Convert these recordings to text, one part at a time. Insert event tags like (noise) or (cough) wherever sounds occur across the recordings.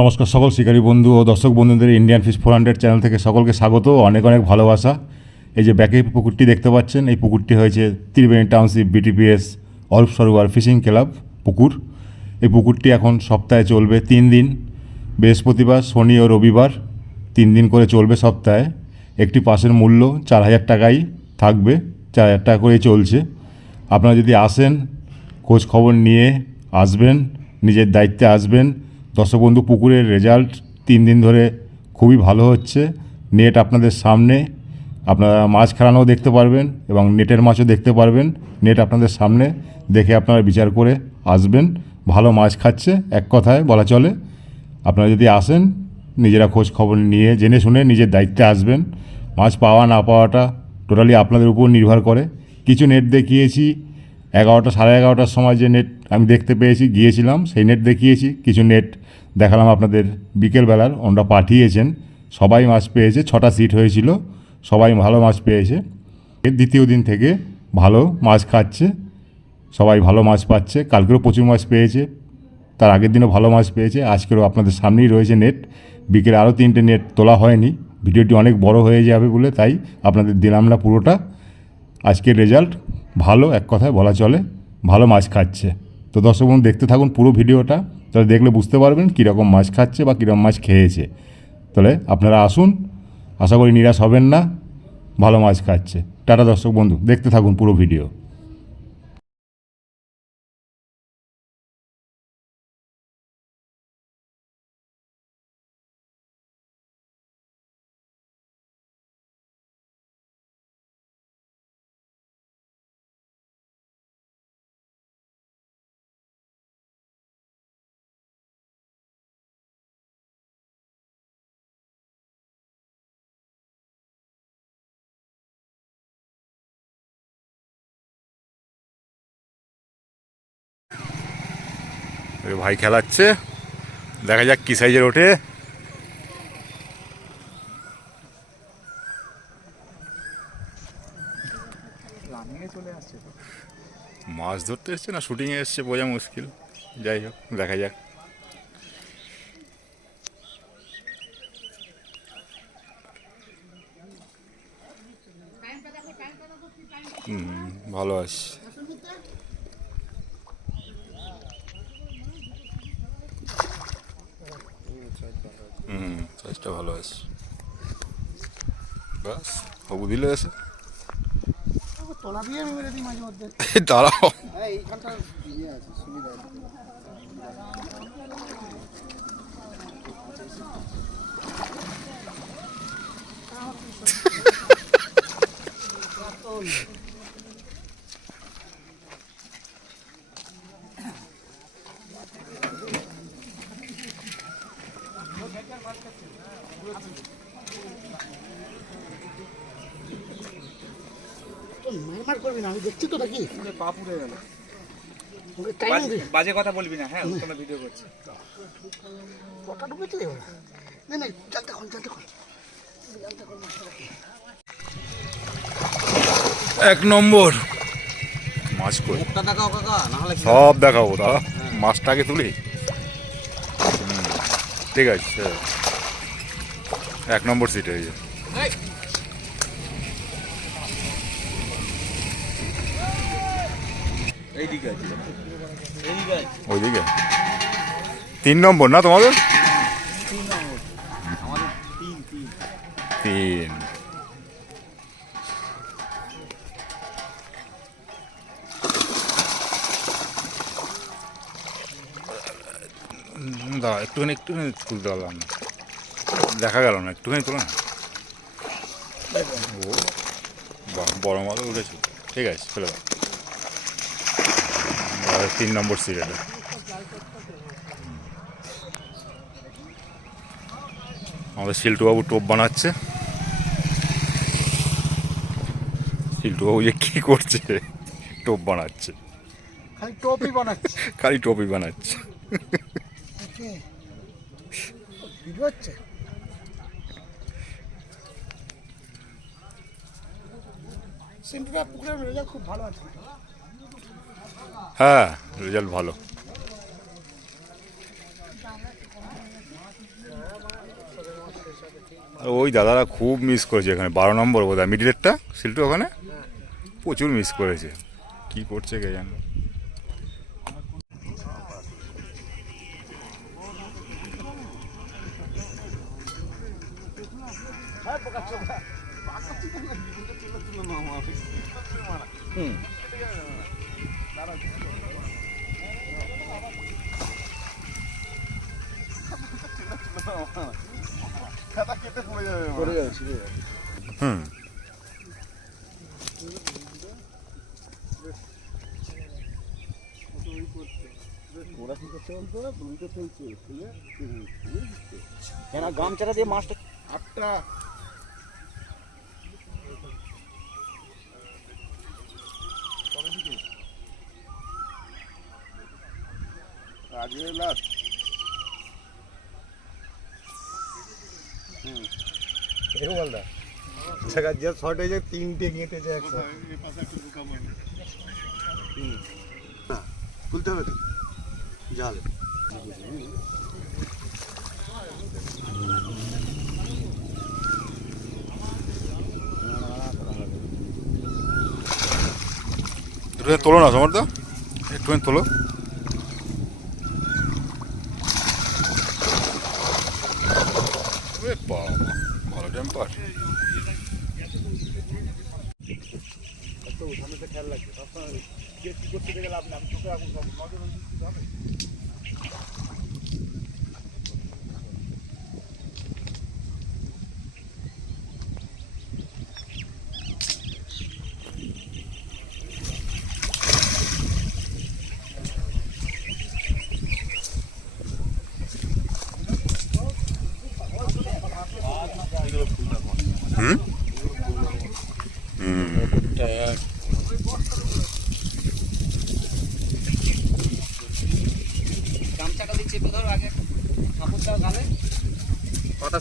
নমস্কার সকল শিকারী বন্ধু ও দর্শক বন্ধুদের Indian fish four hundred channel থেকে সকলকে স্বাগত। অনেক অনেক ভালোবাসা। এই যে ব্যাকে পুকুরটি দেখতে পাচ্ছেন, এই পুকুরটি হয়েছে Tribeni township BTPS Arup Sarowar fishing club পুকুর। এই পুকুরটি এখন সপ্তাহে চলবে তিন দিন, বৃহস্পতিবার, শনি ও রবিবার। তিন দিন করে চলবে সপ্তাহে। একটি পাশের মূল্য চার হাজার টাকাই থাকবে, চার হাজার টাকা করেই চলছে। আপনারা যদি আসেন, খোঁজ খবর নিয়ে আসবেন, নিজের দায়িত্বে আসবেন দর্শক বন্ধু পুকুরের রেজাল্ট তিন দিন ধরে খুবই ভালো হচ্ছে। নেট আপনাদের সামনে, আপনারা মাছ খেলানোও দেখতে পারবেন এবং নেটের মাছও দেখতে পারবেন। নেট আপনাদের সামনে দেখে আপনারা বিচার করে আসবেন। ভালো মাছ খাচ্ছে, এক কথায় বলা চলে। আপনারা যদি আসেন, নিজেরা খোঁজ খবর নিয়ে, জেনে শুনে নিজের দায়িত্বে আসবেন। মাছ পাওয়া না পাওয়াটা টোটালি আপনাদের উপর নির্ভর করে। কিছু নেট দেখিয়েছি, এগারোটা সাড়ে এগারোটার সময় যে নেট আমি দেখতে পেয়েছি, গিয়েছিলাম, সেই নেট দেখিয়েছি। কিছু নেট দেখালাম আপনাদের বিকেলবেলার, ওনারা পাঠিয়েছেন। সবাই মাছ পেয়েছে, ছটা সিট হয়েছিল, সবাই ভালো মাছ পেয়েছে। এর দ্বিতীয় দিন থেকে ভালো মাছ খাচ্ছে, সবাই ভালো মাছ পাচ্ছে। কালকেও প্রচুর মাছ পেয়েছে, তার আগের দিনও ভালো মাছ পেয়েছে, আজকেরও আপনাদের সামনেই রয়েছে নেট বিকেলে আরও তিনটে নেট তোলা হয়নি, ভিডিওটি অনেক বড় হয়ে যাবে বলে তাই আপনাদের দিলাম না পুরোটা। আজকের রেজাল্ট ভালো, এক কথায় বলা চলে, ভালো মাছ খাচ্ছে। তো দর্শক বন্ধু, দেখতে থাকুন পুরো ভিডিওটা। তাহলে দেখলে বুঝতে পারবেন কীরকম মাছ খাচ্ছে বা কীরকম মাছ খেয়েছে। তাহলে আপনারা আসুন, আশা করি নিরাশ হবেন না, ভালো মাছ খাচ্ছে। টাটা দর্শক বন্ধু, দেখতে থাকুন পুরো ভিডিও। ভাই খেলাচ্ছে। দেখা যাক কী সাইজের ওঠে। মাছ ধরতে এসছে না শুটিংয়ে এসছে, বোঝা মুশকিল। যাই হোক, দেখা যাক। হুম, ভালো আছে। হুম ভালো আছে বাস হবু দিলে এসে তোলা দিয়ে আমি মেরে দিই মাঝে মধ্যে। দাঁড়াও। হ্যাঁ এইখানটা ইয়ে আছে সুবিধা আছে (laughs) তুই মারমার করবি না আমি দেখছি তো নাকি? পা পুড়ে গেল। বাজে বাজে কথা বলবি না হ্যাঁ কোনো ভিডিও করছি। কটা ঢুকেছে না না খুন খুন রাখি এক নম্বর। মাছ কই? সব দেখাবো দাদা। মাছটাকে তুলি। ঠিক আছে। এক নম্বর সিটে এই যে। এইদিকে আছে এইদিকে আছে ওইদিকে? তিন নম্বর না তোমাদের? তিন। তিন তিন দা একটুখানি একটুখানি তুলতে পারলাম দেখা গেল না, একটুখানি তোলা ও, বাহ, বড় মাল উঠেছে। ঠিক আছে, ফেলে দাও। আর তিন নম্বর এটা আমাদের শিল্টুবাবু টোপ বানাচ্ছে। শিল্টুবাবু যে কী করছে টোপ বানাচ্ছে। খালি টপি বানাচ্ছি। খালি টোপই বানাচ্ছে। রেজাল্ট খুব ভালো আছে। হ্যাঁ রেজাল্ট ভালো। ওই দাদারা খুব মিস করেছে এখানে, বারো নম্বর বোধ হয় মিডিলেরটা সিলটু ওখানে? প্রচুর মিস করেছে। কি করছে কে জানো? হুম গামছাটা দিয়ে মাছটা আটটা। আজকে লাস্ট। তিনটে গেঁথেছে একসাথে। খুলতে হবে তো? জাল। তোলো না সমর্থ একটুখানি তোলো ওরে বাবা, ভালো খেয়াল গামছাটা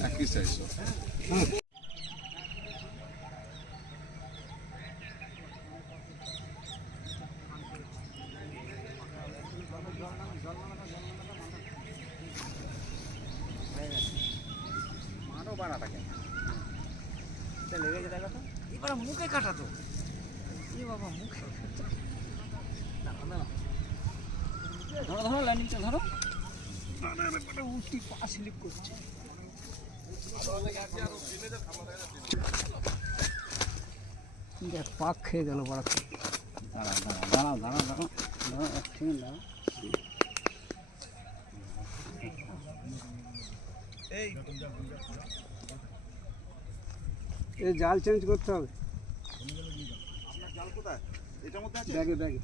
না আস্তে আস্তে মানও বানা থাকে লেগেছে দেখো তো এবার মুখে কাটা তো এ বাবা মুখে দাঁড়াও, দাঁড়াও। ধরো ধরো লাইনিংটা ধরো। উঠি পা স্লিপ করছে। দেখ পাক খেয়ে গেল বড় দাঁড়াও দাঁড়াও দাঁড়াও দাঁড়াও দাঁড়াও এক সেকেন্ড দাঁড়াও। এই জাল চেঞ্জ করতে হবে। ব্যাগে ব্যাগে।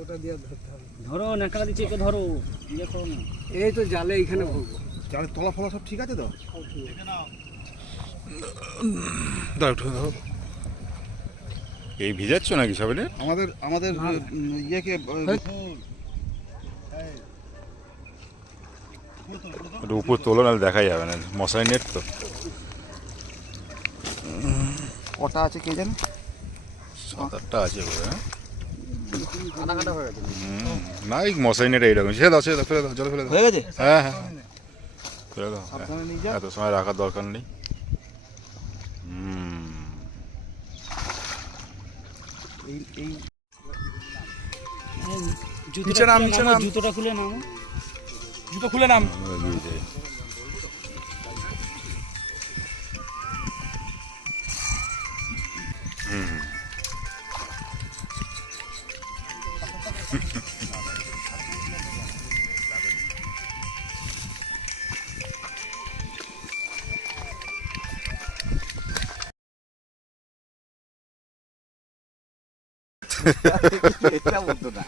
ওটা দিয়ে ধরতে হবে। ধরো ইয়ে করো না। এই তো জালে এইখানে ভরবো। জালের তলা ফলা সব ঠিক আছে তো? এই ভিজাচ্ছ নাকি সবাই আমাদের আমাদের ইয়েকে উপর তোলো নাহলে দেখা যাবে না। মশারি নেট তো। কটা আছে কে জানে? সাত আটটা আছে বলে হয়, না এই মশারি নেট এইরকম। ছেড়ে দাও ছেড়ে দাও ফেলে দাও জলে ফেলে দাও। হয়ে গেছে? হ্যাঁ হ্যাঁ। ফেলে দাও হ্যাঁ। সাবধানে নিয়ে যা এত সময় রাখার দরকার নেই। নাম নাম জুতোটা খুলে নাও জুতো খুলে নাম। এটা বলতো না।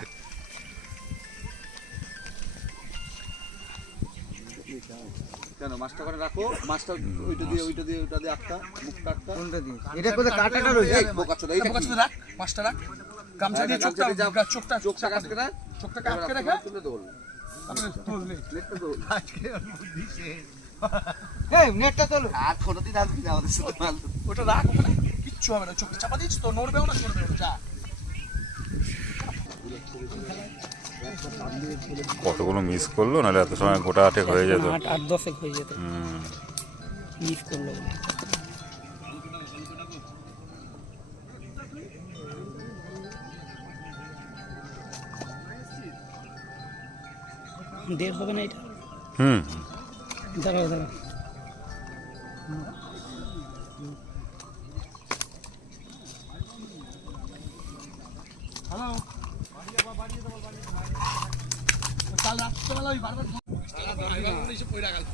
কেন মাছটা করে রাখো? মাছটা ওইটা দিয়ে ওইটা দিয়ে ওইটা দিয়ে আটকা মুখটা আটকা। কোনটা দিয়ে? এটা কোথায়? কাটাটা রয়েছে এই বোকাচোদা এইটা কি? রাখ মাছটা রাখ। গামছা দিয়ে চোখটা গামছা চোখটা চোখটা আটকে রাখ। চোখটাকে আটকে এবার তুলে দোল নেটটা দোল এই নেটটা তোলো। আর কোনোদিন আসবি না আমাদের সাথে ওটা রাখ ওখানে কিচ্ছু হবে না। চোখটা চাপা দিচ্ছি তো নড়বেও না চড়বেও না। যা। কতগুলো মিস করল? নাহলে এত সময় গোটা আটেক হয়ে যেত। আট আট দশেক হয়ে যেত। হুম। মিস করল। দেড় হবে না এটা? হুম। দাঁড়াও দাঁড়াও কাল রাত্রেবেলা ওই বারবার এসে পড়ে গেল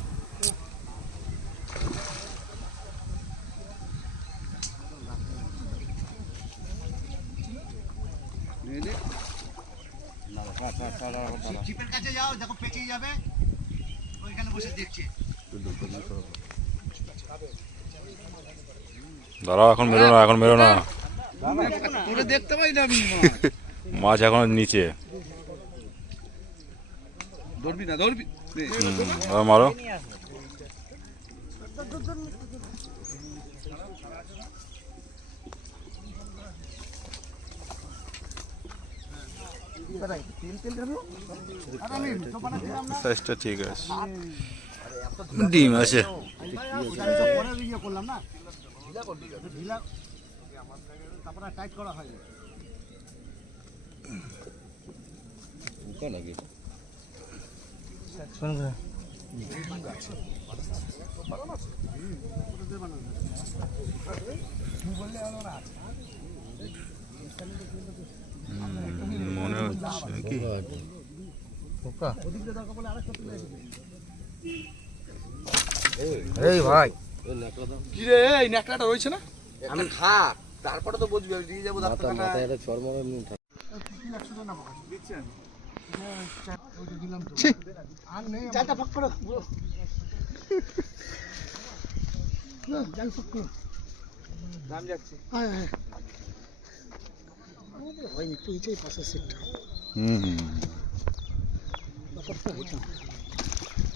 জিপের কাছে যাও দেখো পেঁচিয়ে যাবে। ওইখানে বসে দেখছে। দাঁড়াও এখন মেরো না এখন মেরো না। দেখতে পাই না মাছ এখন নিচে। ধরবি না ধরবি। মারো। সাইজটা ঠিক আছে। ডিম আছে। পরে ইয়ে করলাম না ঢিলা তারপরে টাইট করা হয় মনে হচ্ছে কি এই ভাই। কি রে এই ন্যাকড়াটা রয়েছে না? আমি থাক তারপরে তো বুঝবি দিয়ে যাব ডাক্তারখানা চালটা ফাঁক করো। না, জাল ফাঁক করো নাম যাচ্ছে হ্যাঁ হ্যাঁ এইটাই পাশের সিটটা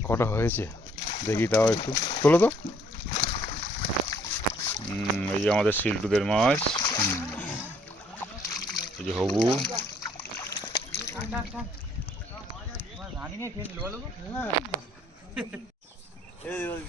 কটা হয়েছে? দেখি তাও একটু। তোলো তো। এই যে আমাদের শিলটুদের মাছ। এই যে হবু। ওই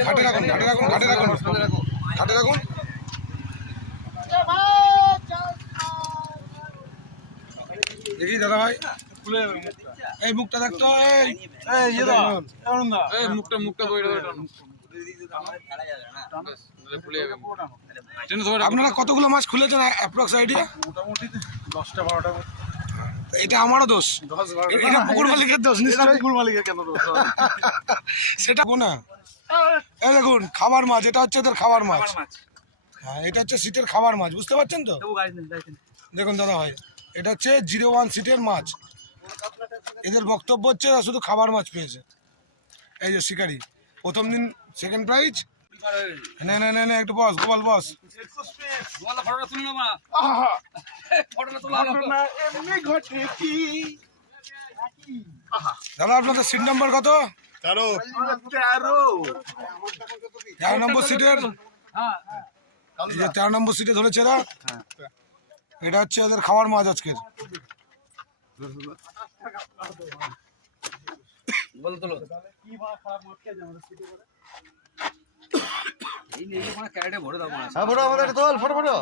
ঘাটে রাখুন ঘাটে রাখুন ঘাটে রাখুন ঘাটে রাখুন। দেখি দাদা ভাই। এই মুখটা দেখতো এই। এই মুখটা মুখটা আপনারা কতগুলো মাছ খুলেছেন অ্যাপ্রক্স আইডিয়া মোটামুটি দশটা বারোটা এটা আমারও দোষ। এটা পুকুর মালিকের দোষ পুকুর মালিকের কেন দোষ? সেটা না এই দেখুন খাবার মাছ এটা হচ্ছে এদের খাবার মাছ। হ্যাঁ এটা হচ্ছে সিটের খাবার মাছ বুঝতে পারছেন তো? দেখুন দাদা ভাই এটা হচ্ছে জিরো ওয়ান সিটের মাছ। এদের বক্তব্য হচ্ছে শুধু খাবার মাছ পেয়েছে। এই যে শিকারি প্রথম দিন সেকেন্ড প্রাইজ না না না না একটু বস গোপাল বস। দাদা আপনাদের সিট নাম্বার কত? তেরো। নম্বর সিটের তেরো নম্বর সিটে ধরেছে এরা। এটা হচ্ছে এদের খাবার মাছ আজকের। বল তোলো এই নিয়ে ক্যারেটে ভরে দাও তোল ফটো ফটো।